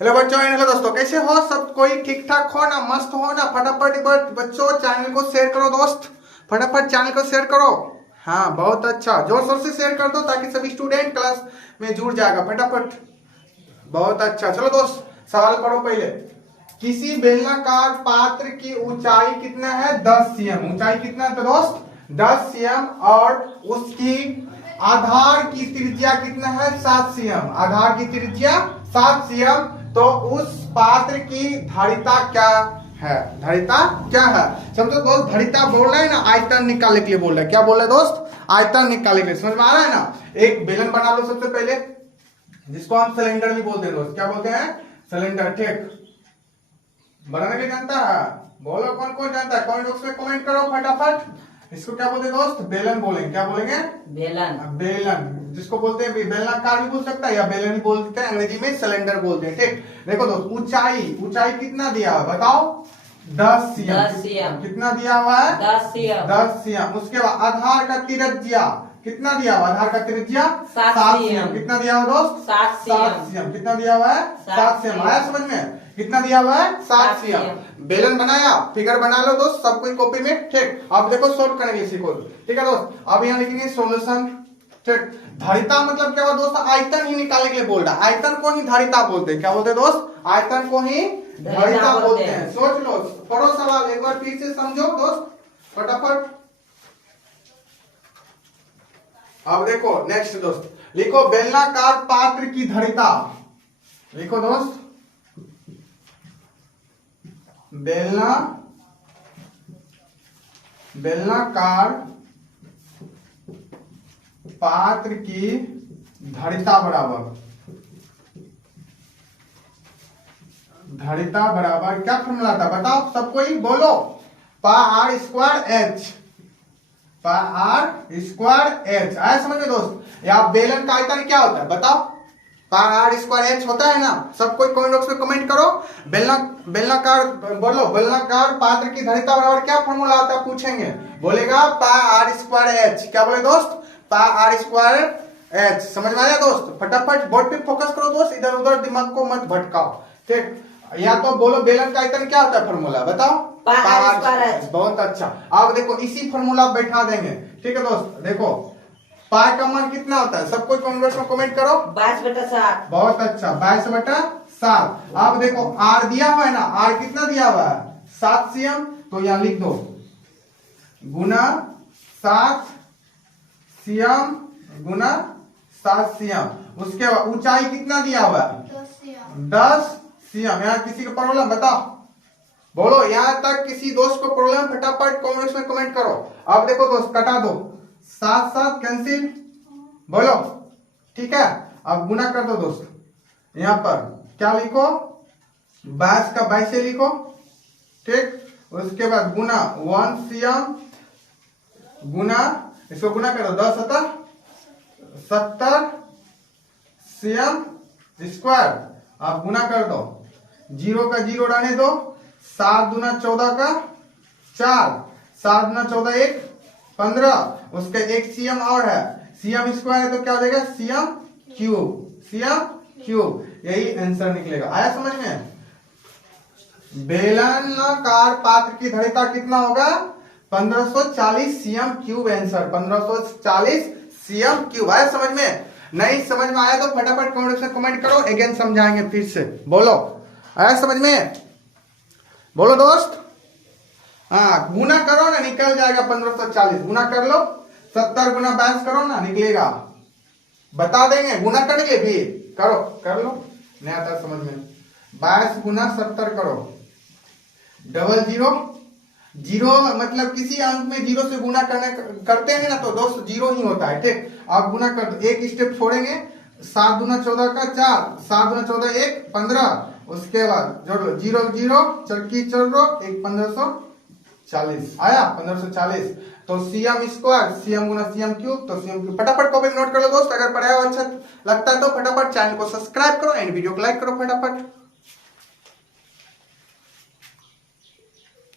Hello बच्चों and hello दोस्तों, कैसे हो सब? कोई ठीक ठाक हो ना? मस्त हो ना? फटाफट एक बार बच्चों चैनल को शेयर करो दोस्त, फटाफट चैनल को शेयर करो। हाँ बहुत अच्छा, जोर शोर से शेयर कर दो ताकि सभी स्टूडेंट क्लास में जुड़ जाएगा। फटाफट, बहुत अच्छा। चलो दोस्त सवाल पढ़ो पहले। किसी बेलनाकार पात्र की ऊंचाई कितना है? 10 cm। ऊंचाई कितना है तो दोस्त? 10 cm। और उसकी आधार की त्रिज्या कितना है? 7 cm। आधार की त्रिज्या 7 cm। तो उस पात्र की धारिता क्या है? धारिता क्या है? समझो दोस्त, धारिता बोल रहा है ना, आयतन निकालने के लिए बोल रहा है। क्या बोल रहा है दोस्त? आयतन निकालने के लिए। समझ में आ रहा है ना? एक बेलन बना लो सबसे पहले, जिसको हम सिलेंडर भी बोलते हैं दोस्त। क्या बोलते हैं? सिलेंडर। ठीक, बनाने के जानता है? बोलो कौन कौन जानता है? कमेंट बॉक्स में कमेंट करो फटाफट। इसको क्या बोलते हैं दोस्त? बेलन बोलेंगे। क्या बोलेंगे? बेलन। बेलन, जिसको बोलते हैं बेलनाकार भी बोल सकता है या बेलन भी बोलते हैं, अंग्रेजी में सिलेंडर बोलते हैं। ठीक, देखो दोस्त, ऊंचाई ऊंचाई कितना दिया है बताओ? 10 cm। 10 cm। कितना दिया हुआ है? 10 cm। 10 cm। उसके बाद आधार का त्रिज्या कितना दिया हुआ? आधार का त्रिज्या 7 cm। कितना दिया हुआ दोस्त? 7 cm। कितना दिया हुआ है? 7 cm। आया समझ में? कितना दिया हुआ है? 7 cm। बेलन बनाया, फिगर बना लो दोस्त सब कोई कॉपी में। ठीक, अब देखो सोल्व करने सीखो। ठीक है दोस्त, अब यहाँ लिखेंगे सॉल्यूशन। ठीक, धारिता मतलब क्या हुआ दोस्त? आयतन ही निकालने के लिए बोल रहा है। आयतन को ही धारिता बोलते हैं। क्या बोलते हैं दोस्त? आयतन को ही धारिता बोलते हैं। सोच लो, पढ़ो सवाल एक बार फिर से समझो दोस्त फटाफट। अब देखो नेक्स्ट दोस्त, लिखो बेलनाकार पात्र की धारिता। लिखो दोस्त, बेलनाकार पात्र की धारिता बराबर क्या फॉर्मूला था बताओ? सब कोई बोलो। पाई r² h। आया समझ में दोस्त? या बेलन का आयतन क्या होता है बताओ? पाई r² h होता है ना? सब कोई कमेंट बॉक्स में कमेंट करो। बेलनाकार बोलो, बेलनाकार पात्र की धारिता बराबर क्या फॉर्मूला आता है पूछेंगे, बोलेगा पाई r² h। क्या बोले दोस्त? पाई r² h। समझ में आया दोस्त? फटाफट बोर्ड पे फोकस करो दोस्त, इधर उधर दिमाग को मत भटकाओ। ठीक, या तो बोलो बेलन का आयतन क्या होता है फॉर्मूला बताओ? पाई r²h। बहुत अच्छा। अब देखो इसी फॉर्मूला बैठा देंगे। ठीक है दोस्त, देखो पाई का मान कितना होता है? सब कोई कमेंट बॉक्स में कमेंट करो। 22/7। बहुत अच्छा, 22/7। अब देखो आर दिया हुआ है ना, आर कितना दिया हुआ है? 7 cm। तो यहां लिख दो गुना 7 cm गुना 7 cm। उसके बाद ऊंचाई कितना दिया हुआ है? 10 cm। यहाँ किसी को प्रॉब्लम बताओ? बोलो, यहां तक किसी दोस्त को प्रॉब्लम? फटाफट कमेंट्स में कमेंट करो। अब देखो दोस्त, कटा दो, 7 7 कैंसिल। बोलो ठीक है। अब गुना कर दो दोस्त, यहां पर क्या लिखो? 22 का 22 से लिखो। ठीक, उसके बाद गुना 1 cm गुना, इसको गुना कर दो, 10 70 cm²। अब गुना कर दो, 0 का 0 रहने दो, 7 दूना 14 का 4, 7 दूना 14 1 15। उसका 1 cm और है, cm² है तो क्या हो जाएगा? cm³। यही आंसर निकलेगा। आया समझ में? बेलनाकार पात्र की धारिता कितना होगा? 1540 cm³ आंसर, 1540 cm³। आया समझ में? नहीं समझ में आया तो फटाफट कमेंट में कमेंट करो, अगेन समझाएंगे फिर से। बोलो आया समझ में? बोलो दोस्त। हाँ गुना करो ना, निकल जाएगा 1540। गुना कर लो, 70 गुना 22 करो ना, निकलेगा। बता देंगे गुना करने के लिए भी। करो, कर लो, नहीं आता समझ में? 22 गुना 70 करो, 00। 0 मतलब किसी अंक में 0 से गुना करते हैं ना तो दोस्त 0 ही होता है। ठीक, आप गुना कर दो, एक स्टेप छोड़ेंगे। 7 दूना 14 का 4, 7 दूना 14 1 15। उसके बाद जोड़ लो, 0 0 चरकी चल रो 1 1540। आया 1540। तो cm² गुना cm³। तो cm³। फटाफट कॉपी नोट कर लो दोस्त। अगर पढ़ाया अच्छा लगता है तो फटाफट चैनल को सब्सक्राइब करो एंड वीडियो को लाइक करो फटाफट।